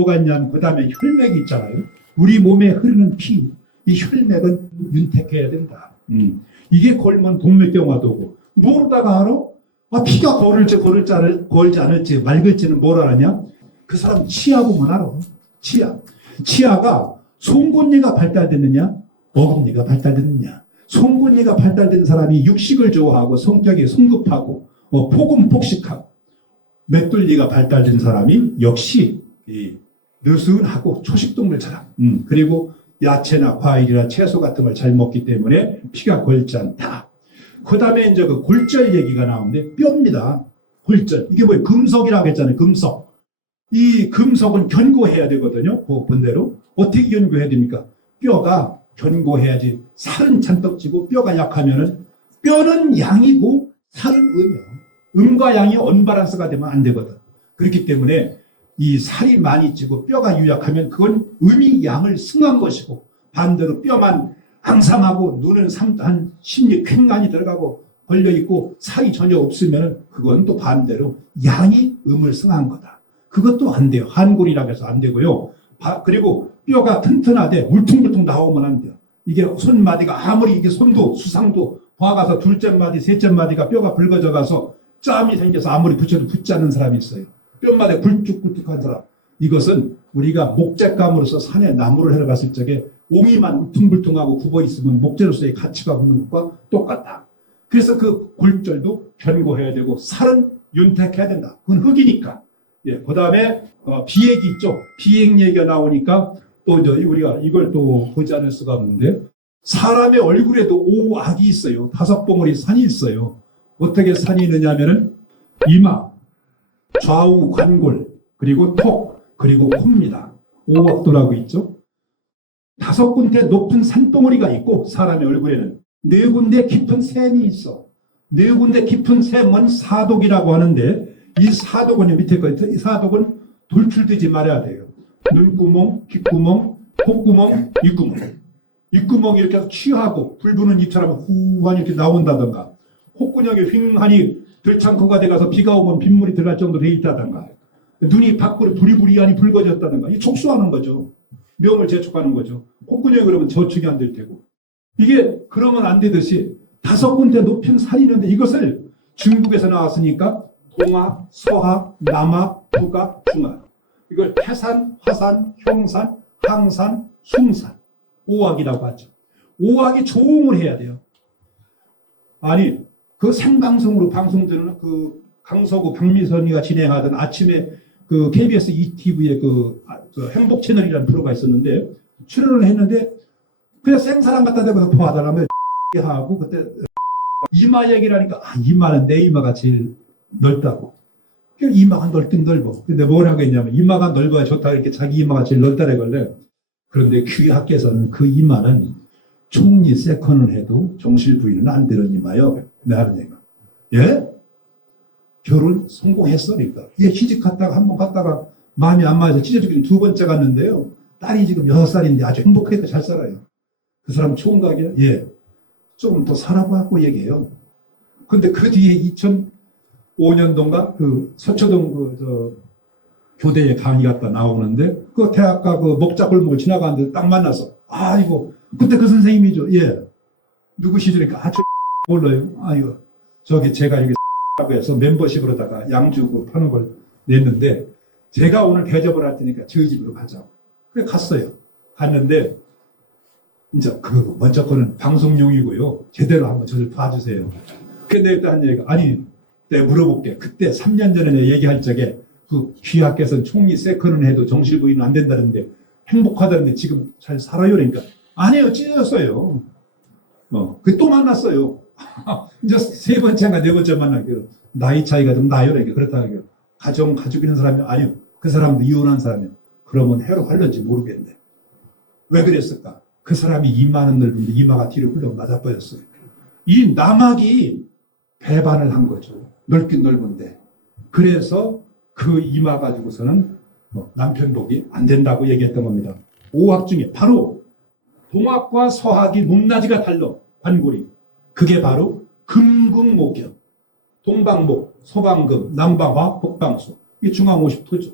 뭐가 있냐면 그 다음에 혈맥이 있잖아요. 우리 몸에 흐르는 피, 이 혈맥은 윤택해야 된다. 음. 이게 걸면 동맥경화도고 모르다가 알아? 아, 피가 거를지 거를지 않을, 걸지 않을지 맑을지는 뭘 알았냐? 그 사람 치아 보면 알아. 치아. 치아가 송곳니가 발달됐느냐? 어금니가 발달됐느냐? 송곳니가 발달된 사람이 육식을 좋아하고 성격이 성급하고 어, 폭음폭식하고 맷돌리가 발달된 사람이 역시 이 느슨하고 초식동물처럼 음, 그리고 야채나 과일이나 채소 같은 걸 잘 먹기 때문에 피가 골지 않다. 그 다음에 이제 그 골절 얘기가 나오는데 뼈입니다. 골절. 이게 뭐예요? 금속이라고 했잖아요. 금속. 이 금속은 견고해야 되거든요. 그 본대로. 어떻게 견고해야 됩니까? 뼈가 견고해야지. 살은 잔뜩 찌고 뼈가 약하면은 뼈는 양이고 살은 음이요. 음과 양이 언바란스가 되면 안 되거든. 그렇기 때문에 이 살이 많이 찌고 뼈가 유약하면 그건 음이 양을 승한 것이고 반대로 뼈만 앙상하고 눈은 삼- 한 16, 횡간이 들어가고 걸려 있고 살이 전혀 없으면 그건 또 반대로 양이 음을 승한 거다. 그것도 안 돼요. 한골이라고 해서 안 되고요. 바- 그리고 뼈가 튼튼하되 울퉁불퉁 나오면 안 돼요. 이게 손마디가 아무리 이게 손도 수상도 봐가서 둘째 마디, 셋째 마디가 뼈가 붉어져 가서 짬이 생겨서 아무리 붙여도 붙지 않는 사람이 있어요. 뼈마다 굵쭉굵쭉한 사람. 이것은 우리가 목재감으로서 산에 나무를 해러 갔을 적에 옹이만 울퉁불퉁하고 굽어 있으면 목재로서의 가치가 없는 것과 똑같다. 그래서 그 골절도 견고해야 되고 살은 윤택해야 된다. 그건 흙이니까. 예, 그 다음에 비액이 있죠. 비액 얘기가 나오니까 또 우리가 이걸 또 보지 않을 수가 없는데 사람의 얼굴에도 오악이 있어요. 다섯 봉우리 산이 있어요. 어떻게 산이 있느냐면은 이마, 좌우 관골, 그리고 턱, 그리고 코입니다. 오악도라고 있죠. 다섯 군데 높은 산덩어리가 있고 사람의 얼굴에는 네 군데 깊은 샘이 있어. 네 군데 깊은 샘은 사독이라고 하는데 이 사독은 밑에 거, 이 사독은 돌출되지 말아야 돼요. 눈구멍, 귓구멍, 콧구멍, 입구멍. 입구멍이 이렇게 취하고 불 부는 입처럼 후하니 이렇게 나온다던가 콧구멍이 휑하니 들창코가 돼가서 비가 오면 빗물이 들어갈 정도로 돼 있다던가 눈이 밖으로 부리부리하니 붉어졌다던가 이 촉수하는 거죠. 명을 재촉하는 거죠. 콧구멍이 그러면 저축이 안 될 테고 이게 그러면 안 되듯이 다섯 군데 높은 산이 있는데 이것을 중국에서 나왔으니까 동화, 서화, 남화, 북화, 중화 이걸 태산, 화산, 형산, 항산, 숭산 오악이라고 하죠. 오악이 조응을 해야 돼요. 아니 그 생방송으로 방송되는 그 강서구 박미선이가 진행하던 아침에 그 KBS ETV의 그, 아, 그 행복 채널이라는 프로가 있었는데 출연을 했는데 그냥 생사람 갖다 대고 도와달라면 하고 그때 이마 얘기를 하니까 아, 이마는 내 이마가 제일 넓다고. 그 이마가 넓긴 넓어. 근데 뭘 하고 있냐면 이마가 넓어야 좋다 이렇게 자기 이마가 제일 넓다래 걸래. 그런데 귀학께서는 그 이마는 총리 세컨을 해도 정실 부인은 안 되는 이마요. 내 하는 얘가. 예? 결혼 그러니까. 얘 시집 갔다가 한 번 갔다가 마음이 안 맞아서 찢어지기는 두 번째 갔는데요. 딸이 지금 여섯 살인데 아주 행복하게 잘 살아요. 그 사람 총각이야? 예. 조금 더 살아보고 얘기해요. 근데 그 뒤에 2005년도인가 그 서초동 그, 저, 교대에 강의 갔다 나오는데 그 대학가 그 목자골목을 지나가는데 딱 만나서 아이고 그때 그 선생님이죠. 예. 누구시더니까 아, 저 몰라요. 아이고 저기 제가 여기 라고 해서 멤버십으로다가 양주 그 파는 걸 냈는데 제가 오늘 대접을 할 테니까 저희 집으로 가자고. 그래 갔어요. 갔는데 이제 그 먼저 거는 방송용이고요. 제대로 한번 저를 봐주세요. 근데 일단 얘기가 아니 내가 물어볼게. 그때 3년 전에 얘기할 적에 그 귀하께서는 총리 세컨은 해도 정실 부인은 안 된다는데 행복하다는데 지금 잘 살아요 그러니까 아니에요 찢었어요. 어, 그 또 만났어요. 이제 세 번째인가 네 번째 만나기로 나이 차이가 좀 나요 그러니까 그렇다고요. 가정 가지고 있는 사람이 아니요. 그 사람도 이혼한 사람이요. 그러면 해로 할는지 모르겠네. 왜 그랬을까? 그 사람이 이마는 넓은데 이마가 뒤로 흘러 맞아버렸어요. 이 남학이 배반을 한 거죠. 넓긴 넓은데. 그래서 그 이마 가지고서는 뭐 남편 복이 안 된다고 얘기했던 겁니다. 오학 중에 바로 동학과 서학이 높낮이가 달라 관골이. 그게 바로 금극목이요. 동방목, 서방금, 남방화, 북방수. 이 중앙 50토죠.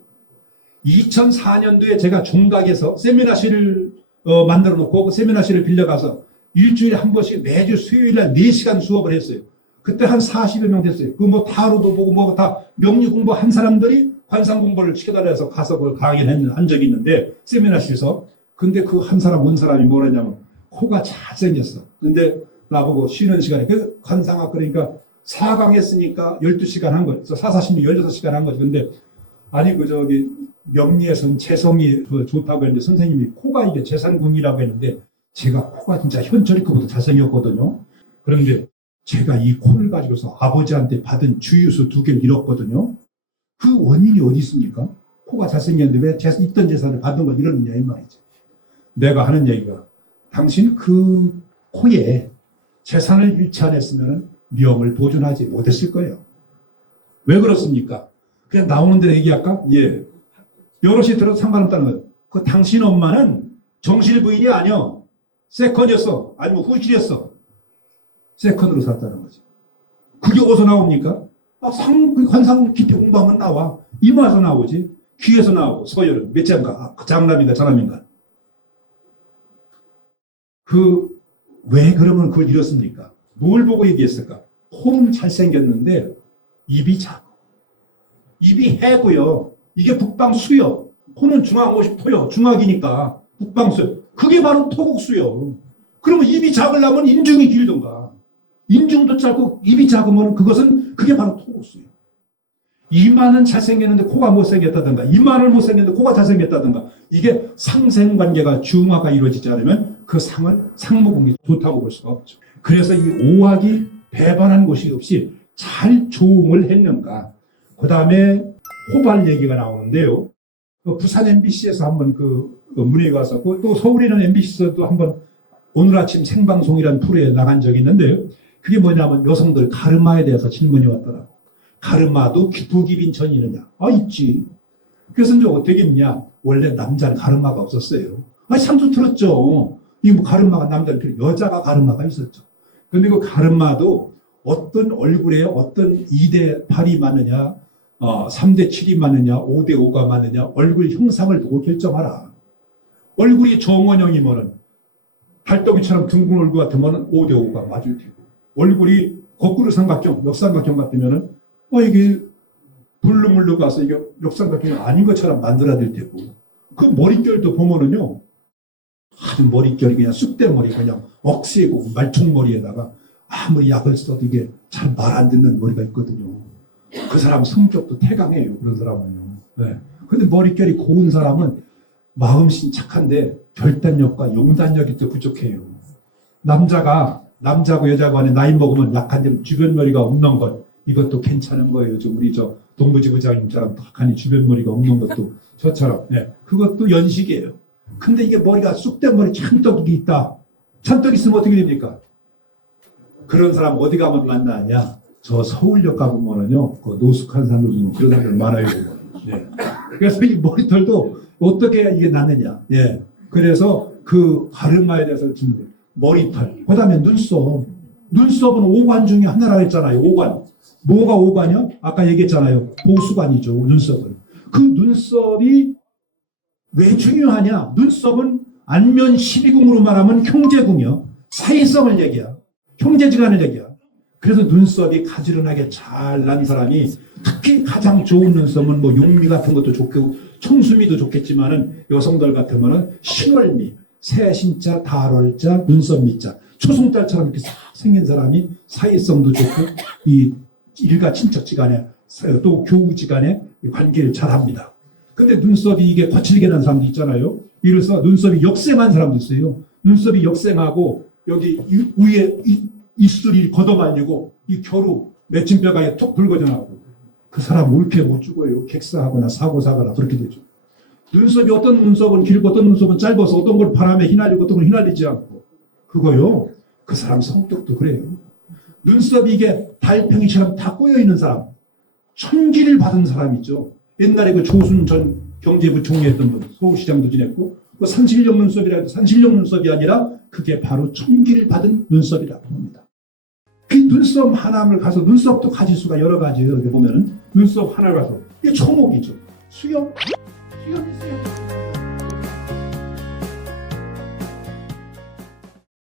2004년도에 제가 종각에서 세미나실을 어, 만들어 놓고 그 세미나실을 빌려가서 일주일에 한 번씩 매주 수요일 날 4시간 수업을 했어요. 그때 한 40여 명 됐어요. 그 뭐 타로도 보고 뭐 다 명리 공부한 사람들이 관상 공부를 시켜달라서 가서 그걸 강의를 한 적이 있는데 세미나실에서 근데 그 한 사람 온 사람이 뭐라냐면 코가 잘생겼어. 근데 나보고 쉬는 시간에 그 관상학 그러니까 4강 했으니까 12시간 한 거죠. 4, 40년 16시간 한 거죠. 근데 아니 그 저기 명리에서는 재성이 그 좋다고 했는데 선생님이 코가 이게 재산궁이라고 했는데 제가 코가 진짜 현철이 코보다 잘생겼거든요. 그런데 제가 이 코를 가지고서 아버지한테 받은 주유소 두 개를 잃었거든요. 그 원인이 어디 있습니까? 코가 잘생겼는데 왜 재- 있던 재산을 받은 걸 잃었느냐 이 말이죠. 내가 하는 얘기가 당신 그 코에 재산을 잃지 않았으면 명을 보존하지 못했을 거예요. 왜 그렇습니까? 그냥 나오는 대로 얘기할까? 예. 여럿이 들어도 상관없다는 거예요. 그 당신 엄마는 정실 부인이 아니여. 세컨이었어. 아니면 후실이었어. 세컨으로 살았다는 거지. 그게 어디서 나옵니까? 아, 상, 그 관상 기태 공부하면 나와. 이마에서 나오지. 귀에서 나오고, 서열은. 몇 장가? 아, 그 장남인가, 장남인가? 그, 왜 그러면 그걸 잃었습니까? 뭘 보고 얘기했을까? 코는 잘생겼는데, 입이 작아. 입이 해고요. 이게 북방수요. 코는 중앙 50 토요. 중앙이니까. 북방수. 그게 바로 토국수요. 그러면 입이 작으려면 인중이 길던가. 인중도 짧고 입이 작으면 그것은 그게 바로 토국수요. 이마는 잘생겼는데 코가 못생겼다든가 이마는 못생겼는데 코가 잘생겼다든가 이게 상생관계가 중화가 이루어지지 않으면 그 상은 상모공이 좋다고 볼 수가 없죠. 그래서 이 오학이 배반한 곳이 없이 잘 조응을 했는가. 그 다음에 호발 얘기가 나오는데요. 그 부산 MBC에서 한번 그 문의가 왔었고 또 서울에는 MBC에서도 한번 오늘 아침 생방송이라는 프로에 나간 적이 있는데요. 그게 뭐냐면 여성들 가르마에 대해서 질문이 왔더라. 가르마도 부기빈 천이 있느냐? 아 있지. 그래서 이제 어떻게 했냐? 원래 남자는 가르마가 없었어요. 아 상도 들었죠. 이 뭐 가르마가 남자는 필요 여자가 가르마가 있었죠. 근데 그 가르마도 어떤 얼굴에 어떤 2대 8이 많으냐, 어, 3대 7이 많으냐, 5대 5가 많으냐, 얼굴 형상을 보고 결정하라. 얼굴이 정원형이면은 달덩이처럼 둥근 얼굴 같으면은 5대 5가 맞을 테고, 얼굴이 거꾸로 삼각형, 역삼각형 같으면은 어 이게 불루물루 가서 이게 역삼각형이 아닌 것처럼 만들어야 될 테고, 그 머릿결도 보면은요, 아주 머릿결이 그냥 쑥대머리 그냥 억세고 말총머리에다가 아무리 약을 써도 이게 잘 말 안 듣는 머리가 있거든요. 그 사람 성격도 태강해요. 그런 사람은요. 네. 근데 머릿결이 고운 사람은 마음씨 착한데 결단력과 용단력이 또 부족해요. 남자가 남자고 여자 간에 나이 먹으면 약한데 주변 머리가 없는 것 이것도 괜찮은 거예요. 좀 우리 저 동부지 부장님처럼 탁하니 주변 머리가 없는 것도 저처럼 네. 그것도 연식이에요. 근데 이게 머리가 쑥된 머리 찬떡이 있다. 찬떡 있으면 어떻게 됩니까? 그런 사람 어디 가면 만나냐? 저 서울역 가보면은요, 그 노숙한 사람들 중 그런 사람들 많아요. 예. 그래서 이 머리털도 어떻게 이게 나느냐? 예. 그래서 그 가르마에 대해서 지금 머리털, 그 다음에 눈썹. 눈썹은 오관 중에 하나라 했잖아요. 오관. 뭐가 오관이요? 아까 얘기했잖아요. 보수관이죠. 눈썹은. 그 눈썹이 왜 중요하냐? 눈썹은 안면 12궁으로 말하면 형제궁이요. 사회성을 얘기야. 형제지간을 얘기야. 그래서 눈썹이 가지런하게 잘 난 사람이 특히 가장 좋은 눈썹은 뭐 용미 같은 것도 좋고 청수미도 좋겠지만은 여성들 같으면은 신월미, 새 신자, 달월자, 눈썹 미자, 초승달처럼 이렇게 싹 생긴 사람이 사회성도 좋고 이 일가 친척지간에 또 교우지간에 관계를 잘합니다. 근데 눈썹이 이게 거칠게 난 사람도 있잖아요. 이래서 눈썹이 역생한 사람도 있어요. 눈썹이 역생하고 여기 이- 위에 이- 입술이 걷어말리고 이 겨루 맺힌뼈가 툭 붉어져 나오고 그 사람 울게 못 죽어요. 객사하거나 사고 사거나 그렇게 되죠. 눈썹이 어떤 눈썹은 길고 어떤 눈썹은 짧아서 어떤 걸 바람에 휘날리고 어떤 걸 휘날리지 않고 그거요. 그 사람 성격도 그래요. 눈썹이 이게 달팽이처럼 다 꼬여 있는 사람, 천기를 받은 사람이죠. 옛날에 그 조순 전 경제부총리 했던 분, 서울시장도 지냈고, 그 산신령 눈썹이라 해도 산신령 눈썹이 아니라 그게 바로 천기를 받은 눈썹이라고 합니다. 그 눈썹 하나를 가서 눈썹도 가질 수가 여러 가지예요. 이렇게 보면은 눈썹 하나 가서 이게 초목이죠. 수염 피가 있어야